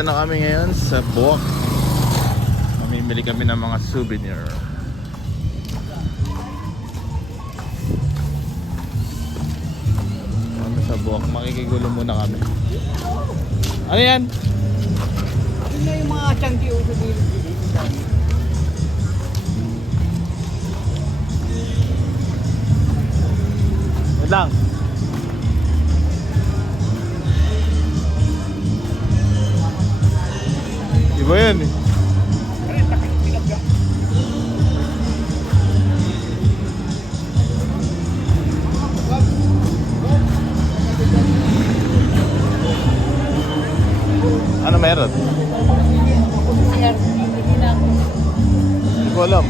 na kami ngayon sa Buwak. Mamimili kami ng mga souvenir. Ano sa Buwak? Makikigulo muna kami. Ano yan? Yun na yung mga tiyanggi o sa bilog-bilog. Wait lang. Iba yan eh. Ano meron? Hindi ko alam.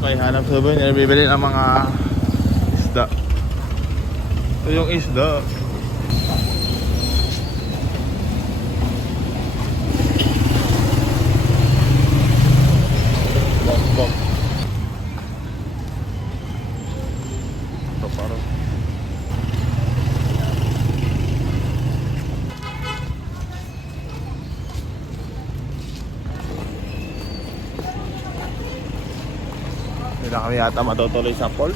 Okay, hanap souvenir. Bibili ng mga isda. Ito yung isda. Bok. Ito parang hindi na kami yata matutuloy sa falls.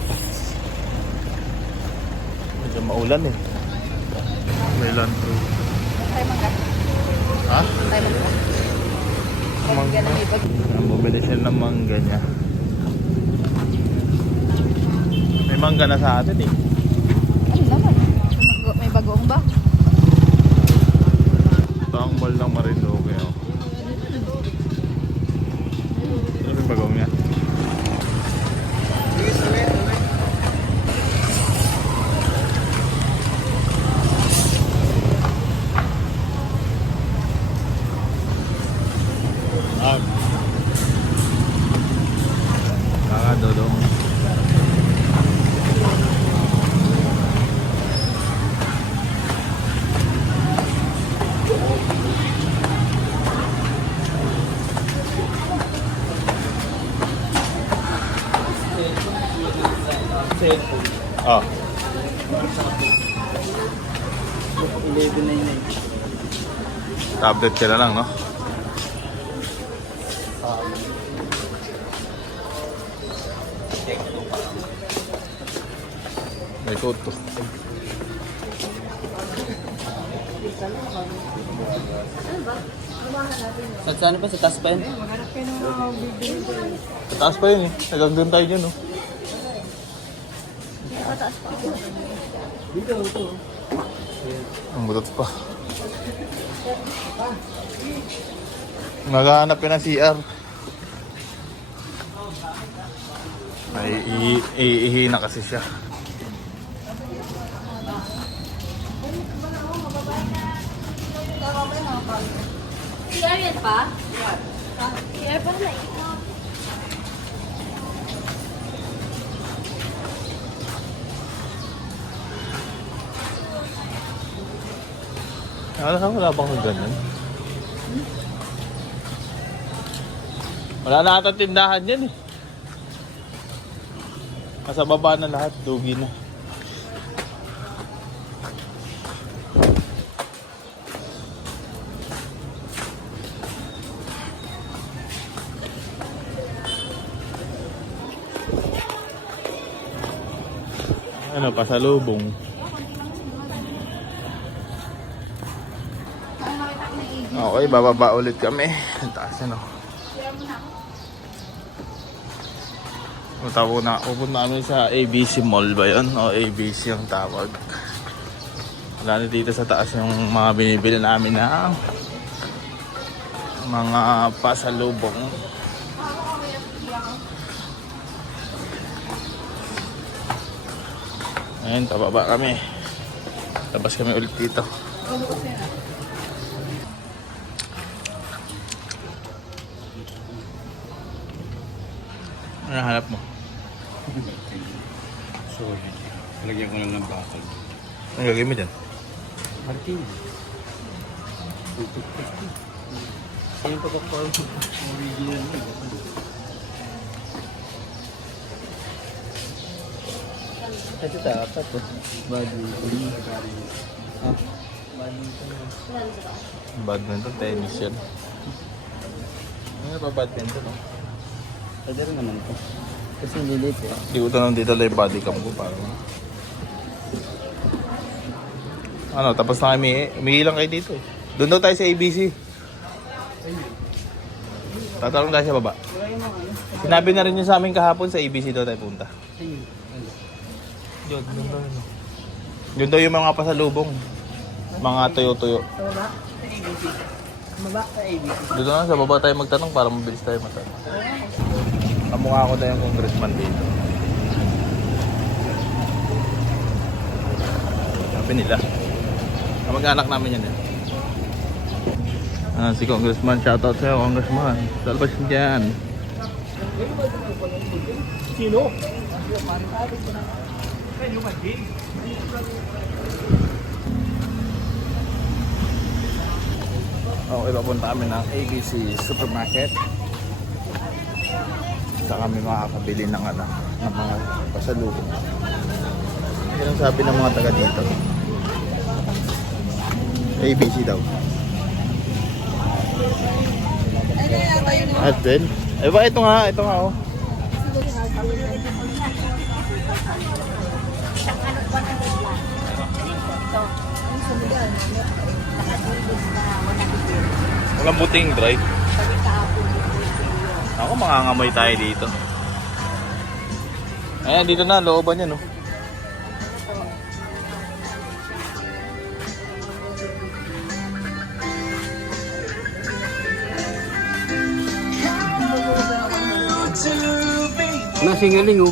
Medyo maulan eh. May land through. Tayo magka. Ha? Tayo magka. Mangga na may pag... Bumili siya ng mangga niya. May mangga na sa atin eh. Ano naman? May bagoong ba? Ito ang mall ng Marinduque. Oh. Ano yung bagong niya? Kakadodong. Oh. 11.99. Tablet ka na lang, no? May toto. Saan pa? Sa taas pa yan? Sa taas pa yun eh. Hanggang doon tayo dyan, no? Ang butot pa. Naghahanap yun ng CR. Ay, iihi na kasi siya. CR yan pa? CR pa na ikot. Wala bang ganun? Wala na atang tindahan yan eh. Nasa baba na lahat, dugi na. Ano, pasalubong. Okay, bababa ulit kami. Ang taas na, no? Pupunta namin sa ABC Mall ba yun? O ABC yung tawag. Wala na dito sa taas yung mga binibili namin na mga pasalubong. Ayun, pababa kami. Labas kami ulit dito. Ano hanap mo? Sorry. Lagyan ko lang ng bakal. Ang gagawin mo dyan? Martin. Saan pa ka-farm? Original na. Ito dapat eh. Body. Ah. Badminton, tennis yan. Ano ba badminton? Oh? Pwede rin naman ito. Kasi lilit eh. Hindi ko tanong dito lang yung body cam ko parang. Ano, tapos na kami eh. Umihi lang kayo dito eh. Doon daw tayo sa ABC. Tatanong tayo sa baba. Wala yung mga ano. Sinabi na rin yun sa amin kahapon sa ABC daw tayo punta. Ayun. Yun daw yun. Yun daw yung mga pasalubong. Mga tuyo-tuyo. Sa baba? Sa ABC. Baba sa ABC. Dito na sa baba tayo magtanong para mabilis tayo matanong. Kamukha ko tayo yung congressman dito. Sabi nila. Kamag-anak namin yan eh. Si Congressman, shoutout sa'yo, Congressman. Salbas dyan. Sino? Okay, papunta kami ng ABC Supermarket. Saan kami makakabili ng mga pasalubong. Yan ang sabi ng mga taga dito. ABC daw. At then, eh ba ito nga oh. Walang buting dry. Ako, mangangamoy tayo dito. Ayan, dito na, looban yan, no? Nasingaling oh.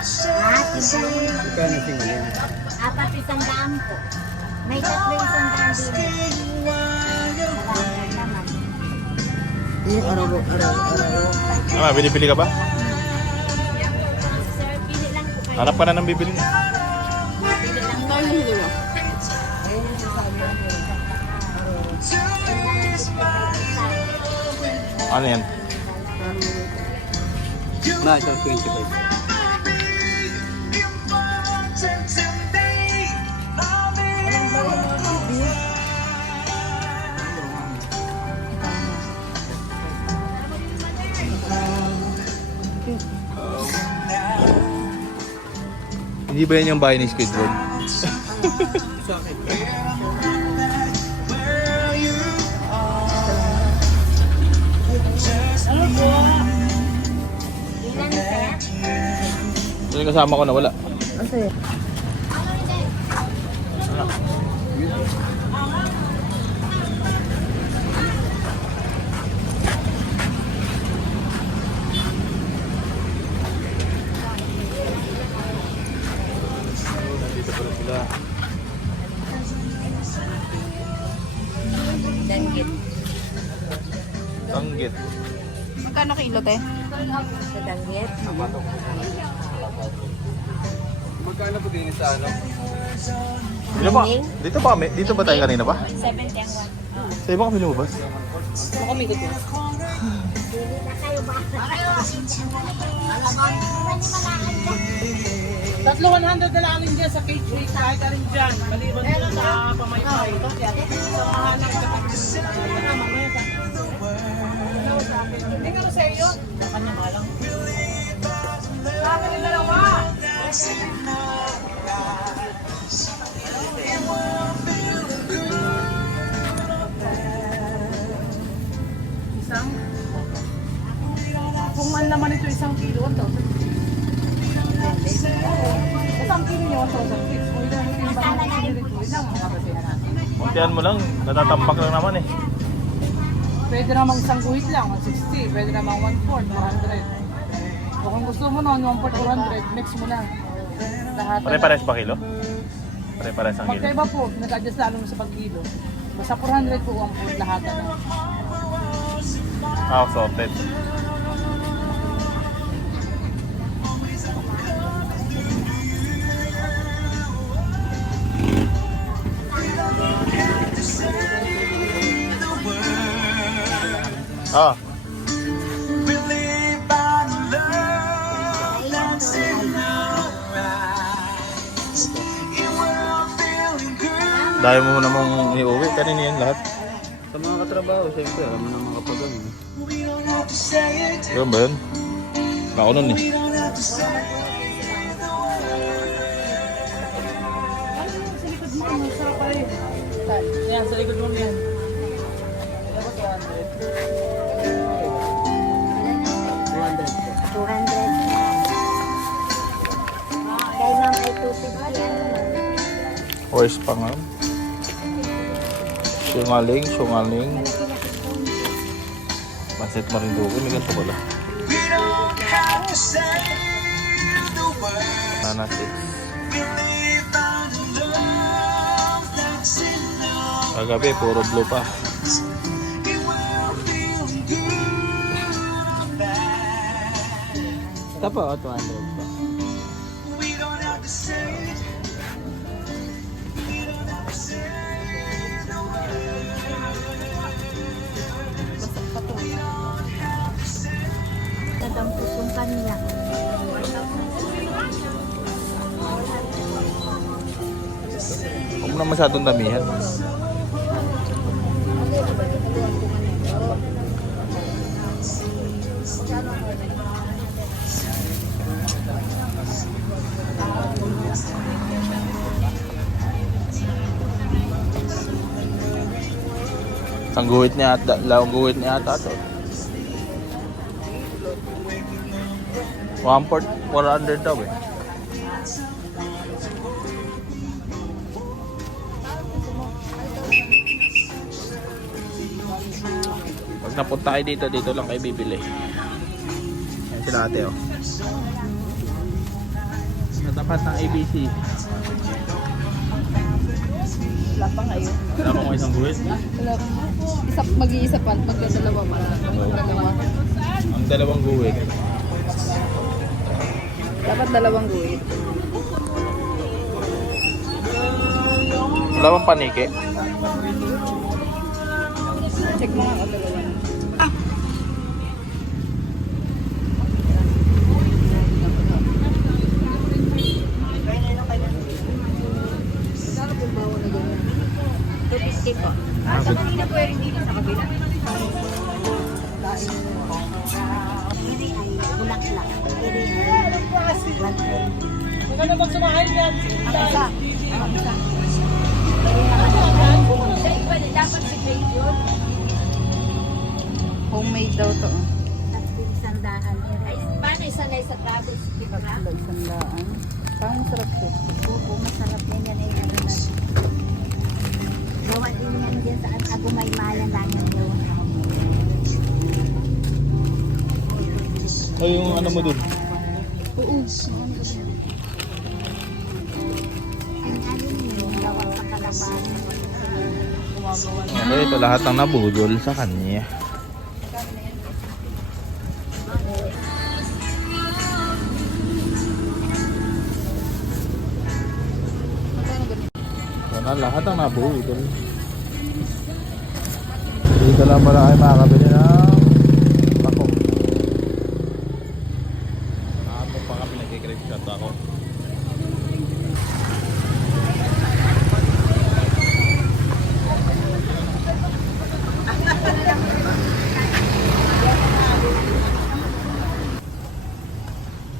Sir, ano po? Ikaw nasingaling. Apat 100 po. May tatlo 100 din. Marami naman. Araw. Ano, bili-bili ka ba? Sir, pili lang po kayo. Hanap ka na ng bibili. Pili lang po. Ano yan? Na, ito 25. Hindi ba yan yung bahay ni Squid Road? Sa akin. Ano po? Ilan, sir? Ito yung kasama ko na wala. Asa eh? Dito pala sila. Danggit. Tanggit. Magkano kilo te? Sa danggit. Magkano po din sa ano? Dito ba? Dito ba kami? Dito ba tayo kanina ba? 70 ang one. Sa iba kami lumabas? Ano kami dito? Pili na kayo ba? Alaman. Tatlo 100 na lang alin dyan sa cage week. Kahit alin dyan. Maliban dito sa pamaypay. Samahan ng hindi ka sa iyo? Sa kanya ba lang? Sa akin yung dalawa! Isang? Kung man naman ito 1 kilo, 1,000. Isang kilo niya 1,006. Kung ilan yung timbang ng sinilito, ilang ang kapabihan natin. Kuntihan mo lang, natatambak lang naman eh. Pwede namang isang guhit lang, 160. Pwede namang 1/4, 400. O kung gusto mo nun, 1/4, 400, mix mo na. Lahat na Pare-pares ba kilo? Pare-pares ang kilo. magkaiba po, nag-adjust lalo mo sa pag-kilo. Basta 400 po ang food lahat na. Sorted. Dahil mo namang iuwi, kanina yan lahat. Sa mga katrabaho, siyempre, alam mo naman kapag ano. Yun ba yun? Ako nun eh. Yan, sa likod mo yan. Kay ma'am ay 250 Voice pa nga. Sungaling. Pansit Marinduque, may ganito pala. Nanasit. Kagabi, puro blue pa. Ito po, 200 po. Nadampos yung kanila. Huwag mo na masyadong damihan. Ang guhit niya ata, lawang guhit niya ata to. 400 daw eh. Pag napunta kayo dito lang kayo bibili. Ayan sila ate oh. Sa tapat ng ABC. Wala pa kayo. Wala pa mo isang guhit. Wala pa. Mag-iisa pa. Magdadalawa pa. Dalawa. Ang dalawang guhit. Dapat dalawang guhit. Wala bang paniki? Check mo nga ako dalawa. Kanina po rin dito sa kabila. Iri ay bulaklak. Iri ay bulaklak. Huwag na magsumahan yan. Ang isa. Iri naman. Dapat si Faith yun. Homemade daw to. At pinsandahan. Ay, paano isa na sa Travis? Di ba nga? Sandaan. Parang masarap to. Oo, masarap din yan ay ano na. Gawa din yan dyan saan ako may mayan lang yung gawa. Ay, yung ano mo dun? Oo. Ang ano yung gawa sa kalaban. Okay, ito lahat ng nabudol sa kanya. Ito na lahat ng nabudol. Dito lang pala kayo makakabili ng bako. Ako pa kami nag-grip shot ako.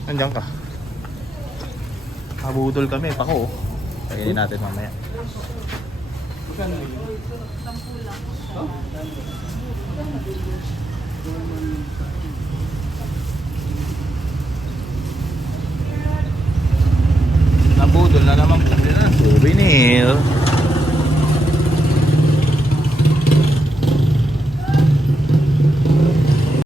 Nandiyan ka. Nabudol kami, pako. Kainin natin mamaya. Nabudol na naman po sila ng souvenir.